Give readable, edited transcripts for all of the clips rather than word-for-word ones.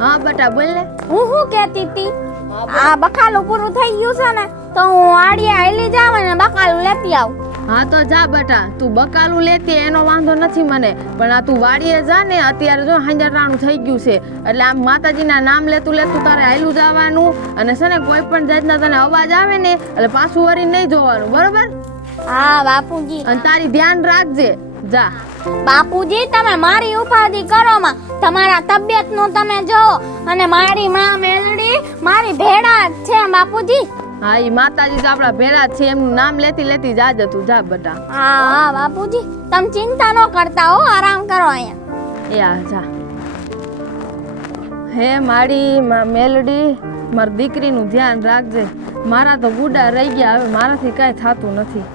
હા બેટા બોલ ને. હું કહેતી હતી આ બકાલું પૂરું થઈ ગયું છે ને તો હું આડિયા હેલી જાવ ને બકાલું લેતી આવ. હા તો જા બેટા, તું બકાલું લેતી એનો વાંધો નથી મને, પણ આ તું વાડીએ જા ને. અત્યારે જો હાંજરટાણું થઈ ગયું છે એટલે આમ માતાજીના નામ લેતું તારે હાલ્યું જવાનું. અને છે ને કોઈ પણ જાતના તને અવાજ આવે ને એટલે પાછું વળી નહીં જોવાનું, બરોબર? હા બાપુજી. અને તારી ધ્યાન રાખજે. જા બાપુજી, તમે મારી ઉપાધિ કરો માં, તમારા તબિયત નું તમે જોવો. અને મારી માં મેલડી મારી ભેડા જ છે બાપુજી. હા, ઈ માતાજી તો આપણા ભેરા છે, એમનું નામ લેતી જાજે તું. જા બેટા. હા બાપુજી, તમે ચિંતા ન કરતા હો, આરામ કરો અહીંયા. એ આ જા. હે મારી મેલડી, મારી દીકરીનું ધ્યાન રાખજે. મારા તો ગુડા રહી ગયા, હવે મારાથી કાંઈ થતું નથી.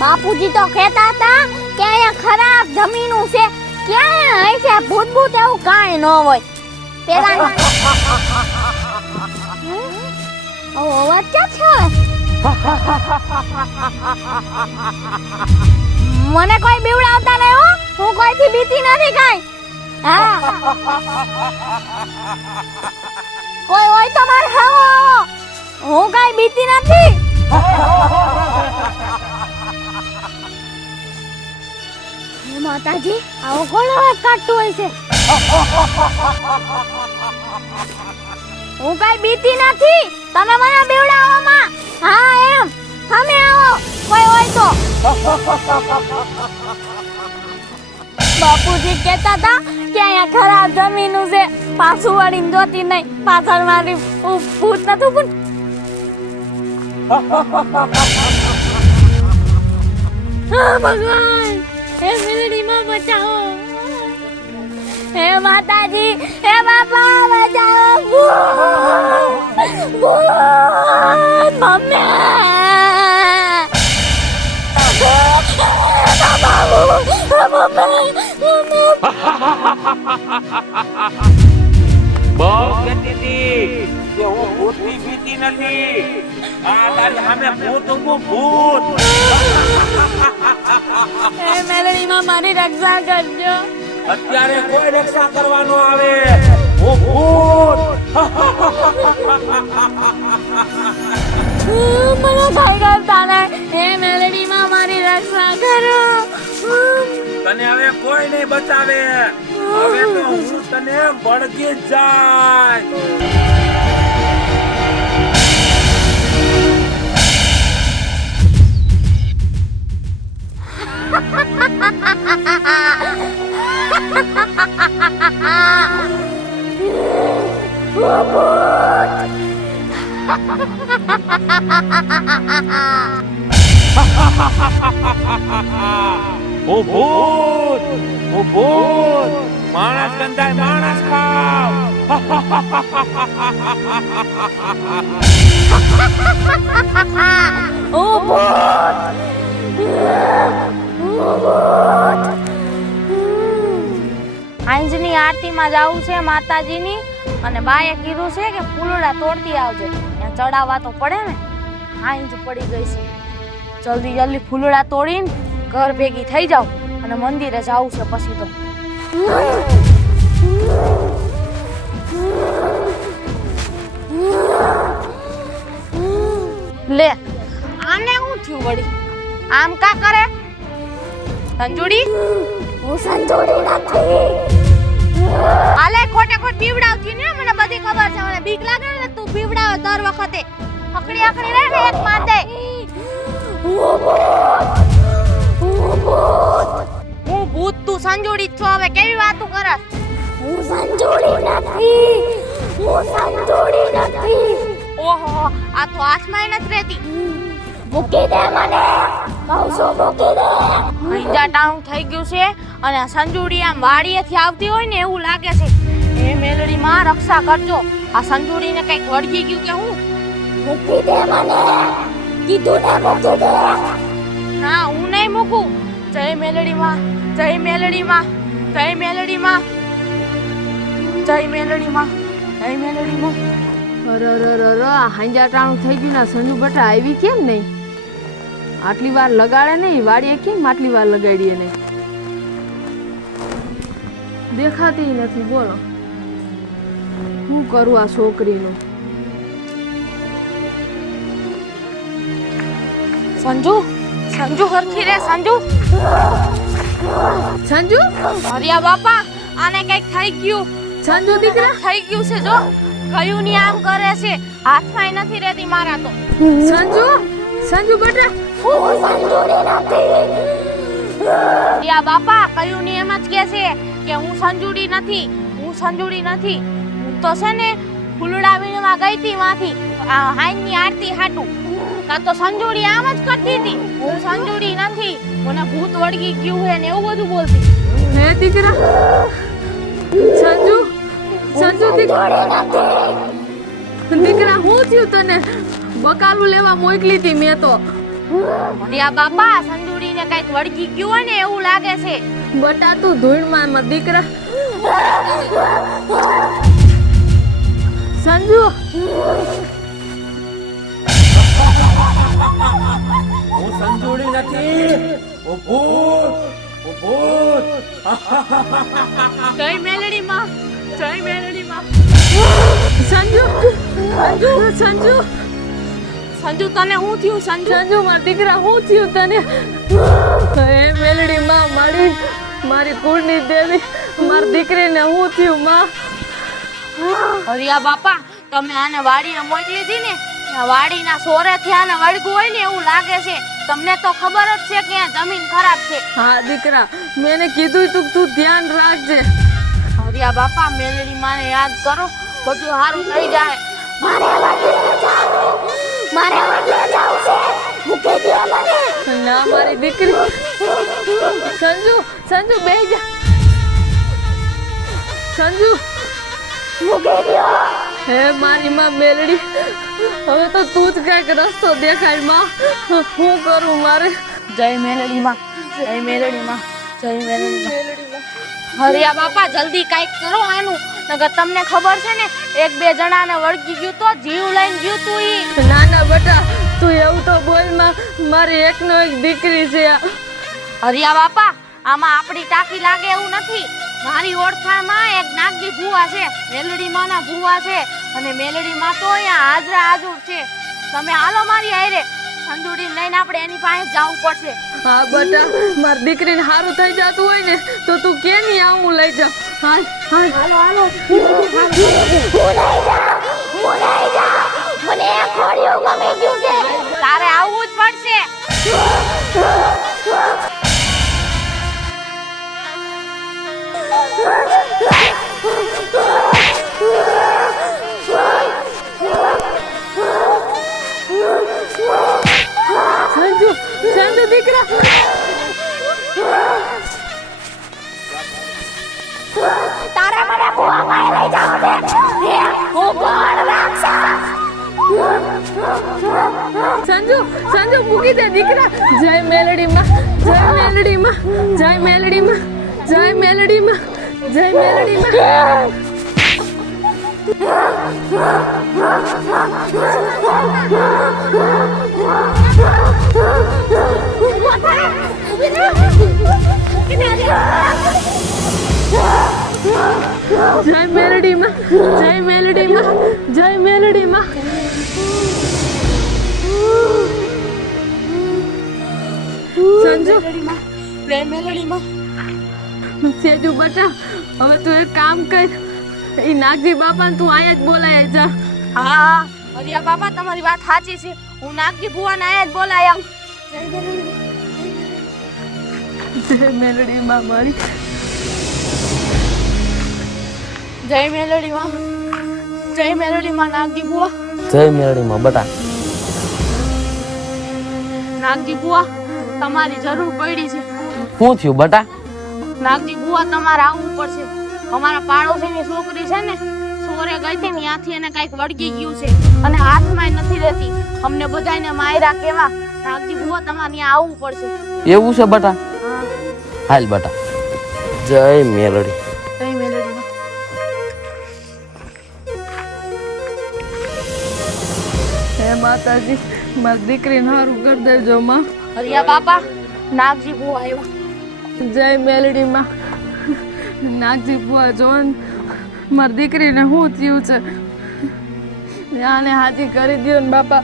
બાપુજી તો કહેતા હતા કે અહીંયા ખરાબ જમીનું છે, ક્યાં હોય છે ભૂત ભૂત એવું કાંઈ ન હોય. પેલા અવાજ ક્યાં છે? મને કોઈ બીવડાવતા નહીં હો, હું કોઈથી બીતી નથી કાંઈ. હા, કોઈ હોય તો મારે આવો, હું કાંઈ બીતી નથી. માતાજી, આવો કોણ અવાજ કાઢતું હોય છે? હું કાંઈ બીતી નથી, તમે મને બીવડાવો માં. હા એમ, તમે આવો, કોઈ હોય તો. બાપુજી કહેતા હતા કે અહીંયા ખરાબ જમીનું છે, પાછું વળીને જોતી નહીં, પાછળ મારી ભૂત નતું પણ. ભગવાન, હે મેલડી માં બચાવો, હે માતાજી, હે બાપા બચાવો. ભૂત મમ્મી, બહુ કહેતી હતી કે હું ભૂતની ભીતી નથી. આ તારી સામે ભૂત ઊભું ભૂત. હે મેલડી માં મારી રક્ષા કરજો. અત્યારે કોઈ રક્ષા કરવાનો આવે, હું ભૂત. મને થઈ કરતા નહીં. હે મેલડી માં મારી રક્ષા કરો. તને હવે કોઈ નહીં બચાવે. હવે તો હું તને બળગી જાય. ઓ ભૂત, ઓ ભૂત, માણસ ગંધાય માણસ ખાવ. ઓ ભૂત, આંજની આરતીમાં જાવું છે માતાજીની, અને બાએ કીધું છે કે ફૂલડા તોડતી આવજે, ત્યાં ચડાવવા તો પડે ને. આંજ પડી ગઈ છે, જલ્દી જલ્દી ફૂલડા તોડીને ઘર ભેગી થઈ જાવ અને મંદિરે જાવું છે પછી તો. લે, આને શું થયું વળી? આમ કા કરે? સંજુડી, હું સંજુડી નથી. આલે ખોટે ખોટ બીવડાવતી ને, મને બધી ખબર છે. મને બીક લાગે ને તું બીવડાવે દર વખતે. અકડી અકડી રહે ને એક માર દે. હું ભૂત, તું સંજુડી છો. હવે કેવી વાતો કરસ? હું સંજુડી નથી, હું સંજુડી નથી. ઓહો, આ તો હાથમાં નથી રહેતી. મૂકી દે મને, કહું છું મૂકી દે. હૈજા ટાણું થઈ ગયું છે અને આ સંજુડી આમ વાડીએથી આવતી હોય ને એવું લાગે છે. એ મેલડી માં રક્ષા કરજો, આ સંજુડીને કઈક વળગી ગયું કે હું. મૂકી દે મને, કીધું ને મૂકી દે. ના, હું નહીં મૂકું. જય મેલડી માં, જય મેલડી માં, જય મેલડી માં. જય મેલડી માં, જય મેલડી માં. અરે આ હાંજાટાણું થઈ ગયું ના સંજુ બટા આવી કેમ નહીં? આટલી વાર લગાડે નહીં, વાડીએ કેમ આટલી વાર લગાડીએ નહીં? દેખાતી નથી. બોલો શું કરું આ છોકરીનું? સંજુ, સંજુ હરખી રે સંજુ. સંજુ, હરિયા બાપા, આને કઈક થઈ ગયું. સંજુ દીકરા, થઈ ગયું છે જો. કયું ની આમ કરે છે, હાથમાં નથી રહેતી મારા તો. સંજુ, સંજુ બટા, હરિયા બાપા, કયું ની એમ જ કે છે કે હું સંજુડી નથી, હું સંજુડી નથી. હું તો છે ને ફૂલડા વીણવા ગઈ હતી માંથી હાઈની આરતી હાટું. કાં તો સંજુડી આમ જ કરતી હતી, હું સંજુડી નથી, મને ભૂત વળગી ગયું હે ને એવું બધું બોલતી. હે દીકરા, સંજુ, સંજુ દીકરા, દીકરા હું થયું તને? બકાલું લેવા મોકલી હતી મેં તો. હરિયા બાપા, સંજુડીને કઈક વળગી ગયું હોય ને એવું લાગે છે. બટા તું ધૂળમાં દીકરા. સંજુ, હું સંજોડી નથી, હું ભૂત, હું ભૂત. જય મેલડી માં, જય મેલડી માં. સંજુ, સંજુ, સંજુ, સંજુ તને હું થયું સંજુ? સંજુ મારા દીકરા હું થયું તને? હે મેલડી માં, મારી કુળની દેવી, મારી દીકરીને હું થયું માં? હરિયા બાપા, તમે આને વાડીએ મોકલી હતી ને, વાડીના સોરેથી આને વળગું હોય ને એવું લાગે છે. તમને તો ખબર જ છે કે આ જમીન ખરાબ છે. હા દીકરા, મેને કીધું તું ધ્યાન રાખજે. હરિયા બાપા, મેલડી માને યાદ કરો, બધું સારું થઈ જાય. ના મારી દીકરી. સંજુ, સંજુ બેહી જા. સંજુ, હે મારી માં મેલડી, હવે તો તું જ કઈક રસ્તો દેખાય માં. શું કરું મારે? જય મેલડી માં, જય મેલડી માં, જય મેલડી માં. હરિયા બાપા, જલ્દી કાંઈક કરો આનું, નકર તમને ખબર છે ને એક બે જણાને વળગી ગયું તો જીવ લઈને ગયું તું ઈ. ના ના બેટા, તું એવું તો બોલ માં, મારી એકનો એક દીકરી છે. હરિયા બાપા, આમાં આપણી ટાંકી લાગે એવું નથી. મારી ઓળખાણમાં એક નાગજી ભુવા છે, મેલડી માના ભુવા છે, અને મેલડી માં તો અહીંયા હાજરા હાજર છે. તમે હાલો મારી હારે, સંજુડી લઈને આપણે એની પાસે જવું પડશે. હા બેટા, મારી દીકરીને સારું થઈ જતું હોય ને તો તું કે નહીં આવું લઈ જા. હાલ હાલ, હાલો હાલો. તારે આવવું જ પડશે. સંજુ, સંજુ દીકરા. તારે મને ભુવા પાસે લઈ જાવ દે. હું કોણ રાક્ષસ? સંજુ, સંજુ મૂકી દે દીકરા. જય મેલડી માં, જય મેલડી માં, જય મેલડી માં, જય મેલડી માં, જય મેલડી માં. જય મેલડી માં, જય મેલડી માં, જય મેલડી માં. સંજુ, જય મેલડી માં. સેજુ બટા, હવે તું એક કામ કર, એ નાગજી બાપાને તું અહીંયા જ બોલાય જા. હા, હરિયા બાપા, તમારી વાત સાચી છે. હું નાગજી ભુવાને આયા જ બોલાય આવું. જય મેલડી માં મારી. જય મેલડી માં, જય મેલડી માં. નાગજી ભુવા, જય મેલડી માં બટા. નાગજી ભુવા, તમારી જરૂર પડી છે. શું થયું બટા? નાગજી ભુવા, તમારે આવવું પડશે. અમારા પાડોશીની છોકરી છે ને, સોરે ગઈ હતી ને, ત્યાંથી એને કઈક વળગી ગયું છે અને હાથમાં નથી રહેતી. અમને બધાને માયરા કેવા. નાગજી ભુવા, તમારે ત્યાં આવવું પડશે. એવું છે બટા? હાલ બટા. જય મેલડી. જય મેલડી માં. માતાજી મારી દીકરીને સારું કરી દેજો માં. હરિયા બાપા નાગજી બહુ આવ્યા. જય મેલડી માં. નાગજી બુઆ જોન મારી દીકરીને શું થયું છે આને હાજી કરી દો ને બાપા.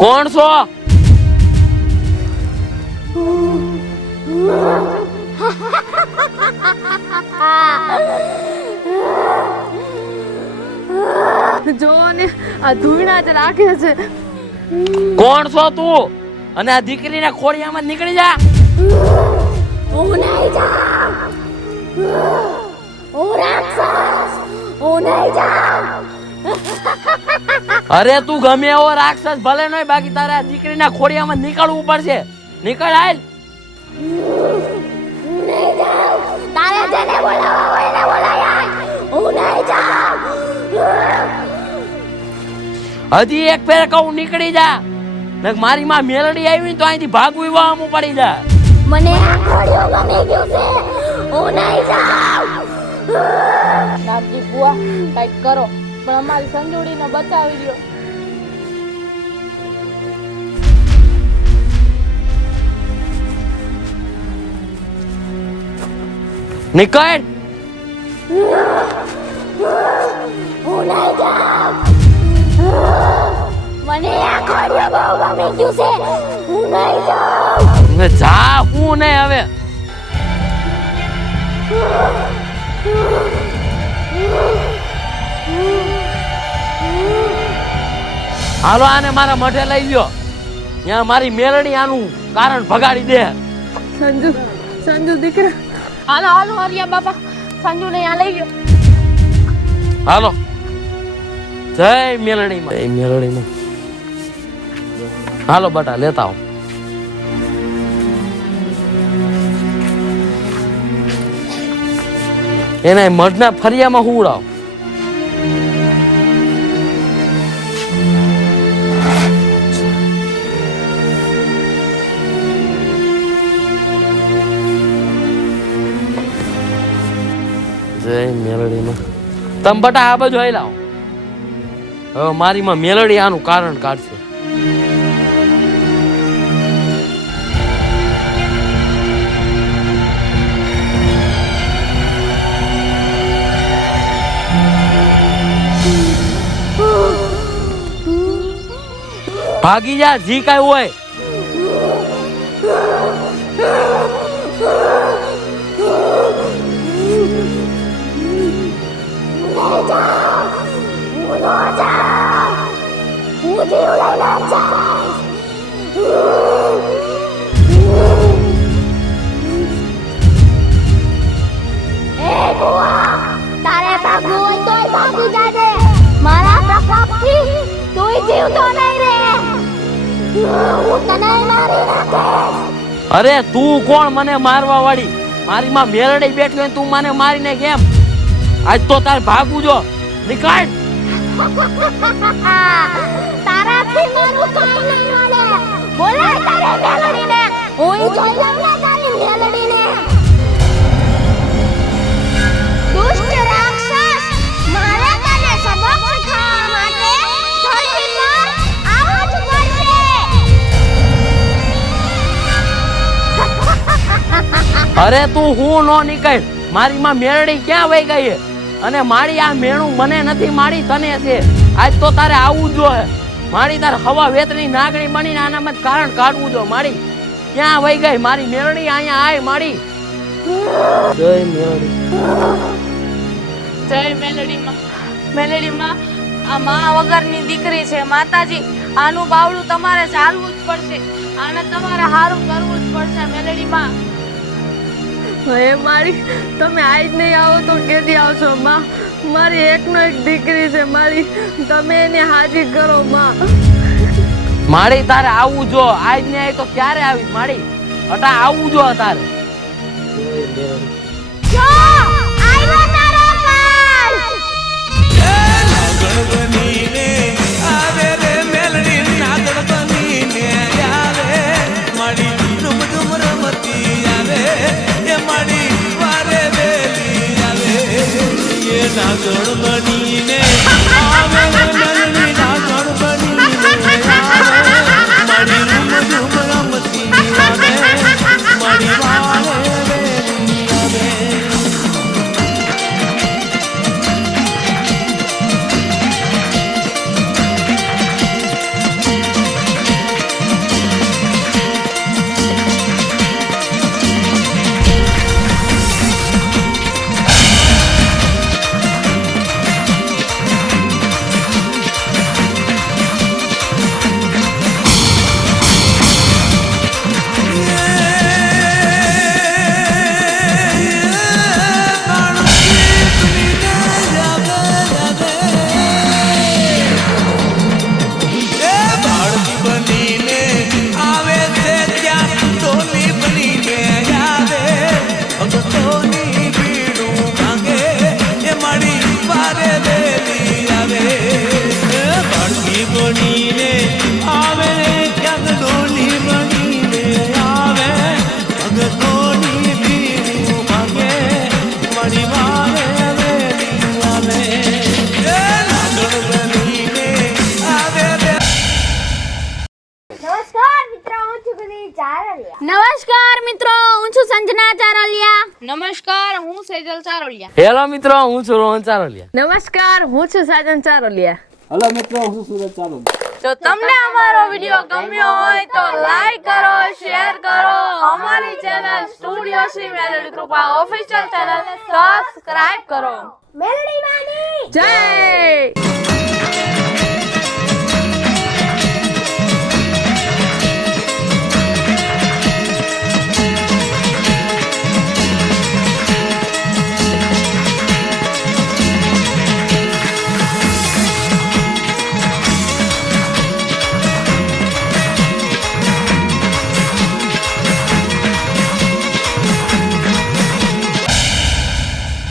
કોણ છો? જો ને આ ધૂણા જ રાખે છે. કોણ છો તું? અને આ દીકરીને ખોડિયામાં નીકળી જા. હું નહીં જાઉં. હું રાક્ષસ. હું નહીં જાઉં. અરે તું ગમે એવો રાક્ષસ ભલે નય, બાકી તારે આ દીકરીના ખોડિયામાં નીકળવું પડશે. નીકળ હાલ. નહીં જાઉં. તારે જેને બોલાવવા હોય એને બોલાય. હું નહીં જાઉં. હજી એક ફેર કહું નીકળી જા. નક મારી માં મેલડી આવી ને તો અહીંથી ભાગવું વામું પડી જા. મને આ ખોડિયો ગમી ગયો છે. હું નહીં જાઉં. નાગજી બુઆ કંઈક કરો, પણ અમારી સંજોડીને બચાવી લ્યો. નીકળ. હું નહીં જાઉં. મને આ ખોડિયો બહુ ગમી ગયું છે. હું નહીં જાઉં. ને જા હું નહીં હવે. હાલો આને મારા મઢે લઈ ગયો. ત્યાં મારી મેલડી આનું કારણ ભગાડી દે. સંજુ સંજુ દીકરા હાલો હાલો હરિયા બાપા, સંજુને અહીંયા લઈ ગયો. હાલો. જય મેલડીમાં. જય મેલડીમાં. હાલો બટા લેતા આવો. એને મઢના ફરિયામાં હુવડાવો. જય મેલડીમાં. તમે બટા આ બાજુ આવી લાવો. હવે મારીમાં મેલડી આનું કારણ કાઢશે. ભાગી જા જી કાંઈ હોય. તારે ભાગવું હોય તોય ભાગી જાજે. મારા પ્રકોપથી તુંય જીવતો નહીં રે. હું તને મારી નાખીશ. અરે તું કોણ મને મારવા વાળી? મારી માં મેલડી બેઠી હોય તું મને મારીને કેમ? આજ તો તાર ભાગવું જો. નીકળ. તારાથી મારું કાઈ નહીં હાલે. બોલાય તારે મેલડીને. હું જોઈ લઉં ને તારી મેલડીને. દુષ્ટ રાક્ષસ, મારે તને સબક શીખવવા માટે ધરતી પર આવવું જ પડશે. અરે તું હું નો નીકળ. મારી માં મેલડી ક્યાં વહી ગઈ? અને મારી આ મેણું મને નથી, મારી તને છે. આજ તો તારે આવવું જોઈએ. મારી તાર હવા વેતની નાગણી બનીને આનામાં કારણ કાઢવું જો. મારી ક્યાં વહી ગઈ મારી મેલડી? અહીંયા આય મારી. જય મેલડી. જય મેલડીમાં. મેલડીમાં આ મા વગરની દીકરી છે. માતાજી આનું બાવળું તમારે ચાલવું જ પડશે. આને તમારે હારું કરવું જ પડશે મેલડીમાં. હે મારી તમે આજ નહીં આવો તો કેદી આવશો માં? મારી એકનો એક દીકરી છે મારી, તમે એને હાજી કરો માં. મારી તારે આવવું જો. આજ ને આય તો ક્યારે આવીશ મારી? અટા આવવું જો તારે. જો આવ્યો તારો કાળ. નાગણ બનીને આવે રે મેલડી, નાગણ બનીને આવે મારી ધૂમ ધૂમ રમતી આવે. એ મારી વારે વેલી આવે. એ નાગણ બનીને આવે રે મેલડી, નાગણ બનીને નમસ્કાર મિત્રો, હું છું સંજના ચારોલિયા. નમસ્કાર, હું સેજલ ચારોલિયા. હેલો મિત્રો, હું છું રોહન ચારોલિયા. નમસ્કાર, હું છું સાજન ચારોલિયા. હલો મિત્રો, હું છું સુરત ચાલો. જો તમને અમારો વિડિયો ગમ્યો હોય તો લાઈક કરો, શેર કરો, અમારી ચેનલ સ્ટુડિયો શ્રી મેલડી કૃપા ઓફિશિયલ ચેનલ સબસ્ક્રાઇબ કરો. મેલડી માની જય